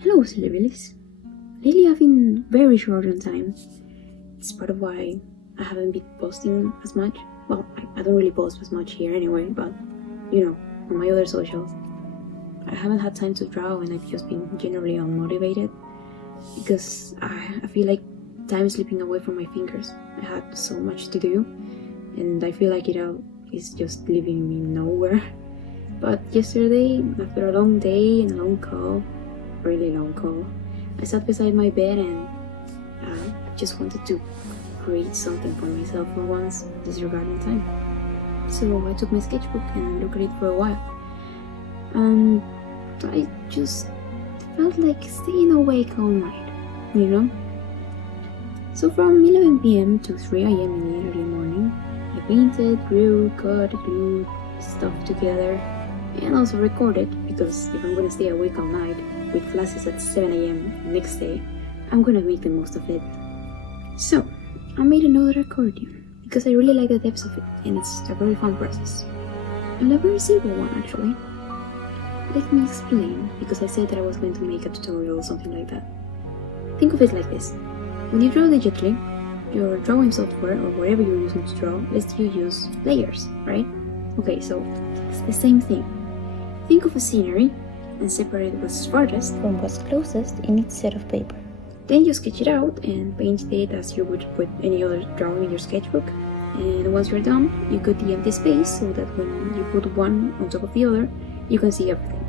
Hello, Celebrities. Lately I've been very short on time. It's part of why I haven't been posting as much. Well, I don't really post as much here anyway, but on my other socials. I haven't had time to draw and I've just been generally unmotivated because I feel like time is slipping away from my fingers. I had so much to do and I feel like it all is just leaving me nowhere. But yesterday, after a long day and a long call, really long call, I sat beside my bed and just wanted to create something for myself for once, disregarding time. So I took my sketchbook and looked at it for a while. And I just felt like staying awake all night, So from 11 p.m. to 3 a.m. in the early morning, I painted, drew, cut, glued stuff together, and also recorded, because if I'm gonna stay awake all night with classes at 7 a.m. next day, I'm gonna make the most of it. So I made another accordion because I really like the depths of it and it's a very fun process. And a very simple one actually. Let me explain, because I said that I was going to make a tutorial or something like that. Think of it like this. When you draw digitally, your drawing software or whatever you're using to draw lets you use layers, right? Okay, so it's the same thing. Think of a scenery and separate what's farthest from what's closest in each set of paper. Then you sketch it out and paint it as you would with any other drawing in your sketchbook. And once you're done, you cut the empty space so that when you put one on top of the other, you can see everything.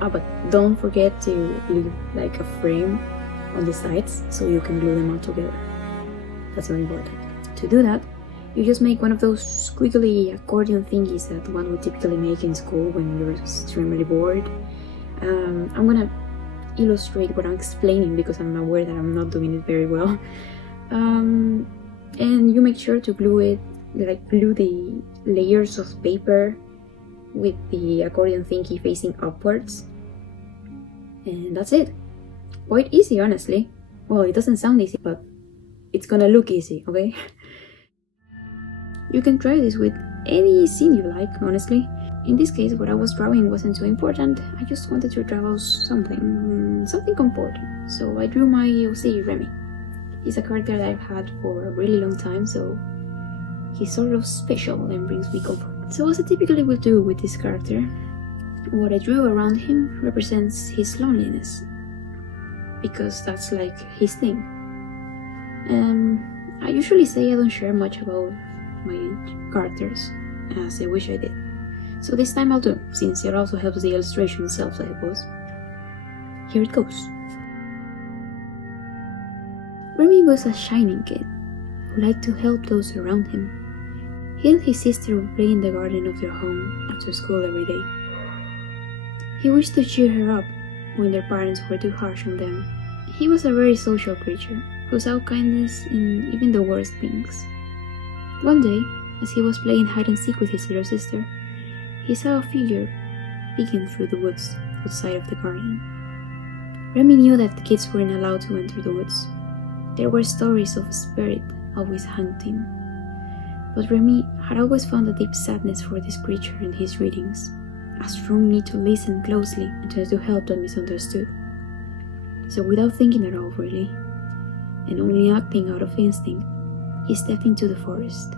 But don't forget to leave like a frame on the sides so you can glue them all together. That's very important. To do that, you just make one of those squiggly accordion thingies that one would typically make in school when you're extremely bored. I'm gonna illustrate what I'm explaining because I'm aware that I'm not doing it very well. And you make sure to glue the layers of paper with the accordion thingy facing upwards. And that's it. Quite easy, honestly. Well, it doesn't sound easy, but it's gonna look easy, okay? You can try this with any scene you like, honestly. In this case, what I was drawing wasn't too important. I just wanted to draw something comforting. So I drew my OC Remy. He's a character that I've had for a really long time, so he's sort of special and brings me comfort. So as I typically will do with this character, what I drew around him represents his loneliness, because that's like his thing. I usually say I don't share much about my characters, as I wish I did. So this time I'll do, since it also helps the illustration itself, I suppose. Here it goes. Remy was a shining kid who liked to help those around him. He and his sister would play in the garden of their home after school every day. He wished to cheer her up when their parents were too harsh on them. He was a very social creature who saw kindness in even the worst beings. One day, as he was playing hide and seek with his little sister, he saw a figure peeking through the woods outside of the garden. Remy knew that the kids weren't allowed to enter the woods. There were stories of a spirit always hunting. But Remy had always found a deep sadness for this creature in his readings, a strong need to listen closely and try to help the misunderstood. So without thinking at all really, and only acting out of instinct, he stepped into the forest,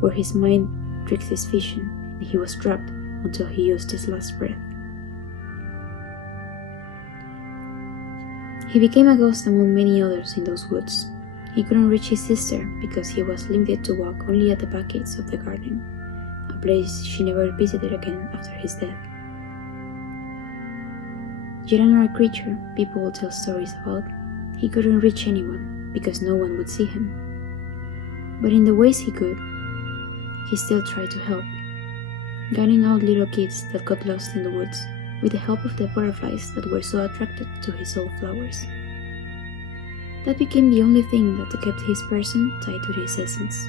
where his mind tricked his vision and he was trapped until he used his last breath. He became a ghost among many others in those woods. He couldn't reach his sister because he was limited to walk only at the back gates of the garden, a place she never visited again after his death. Yet another creature people will tell stories about, he couldn't reach anyone because no one would see him. But in the ways he could, he still tried to help, guiding out little kids that got lost in the woods with the help of the butterflies that were so attracted to his old flowers. That became the only thing that kept his person tied to his essence,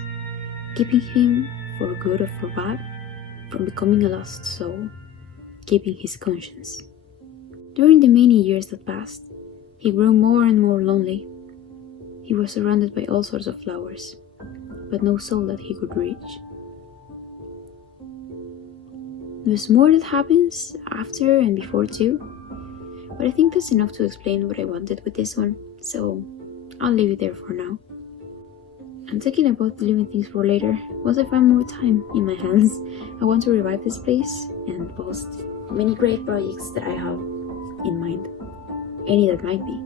keeping him, for good or for bad, from becoming a lost soul, keeping his conscience. During the many years that passed, he grew more and more lonely. He was surrounded by all sorts of flowers, but no soul that he could reach. There's more that happens after and before too, But I think that's enough to explain what I wanted with this one, so I'll leave it there for now. And talking about leaving things for later, once I find more time in my hands, I want to revive this place and post many great projects that I have in mind. Any that might be.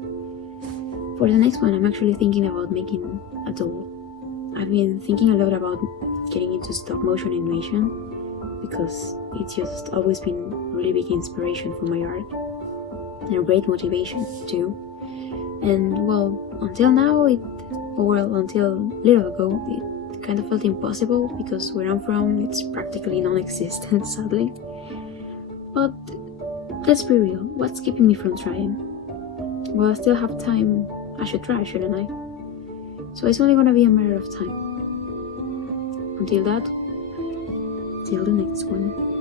For the next one, I'm actually thinking about making a doll. I've been thinking a lot about getting into stop motion animation because it's just always been a really big inspiration for my art and a great motivation too. And well, until now, until little ago, it kind of felt impossible because where I'm from, it's practically non-existent, sadly. But let's be real, what's keeping me from trying? Well, I still have time. I should try, shouldn't I? So it's only gonna be a matter of time. Until that, till the next one.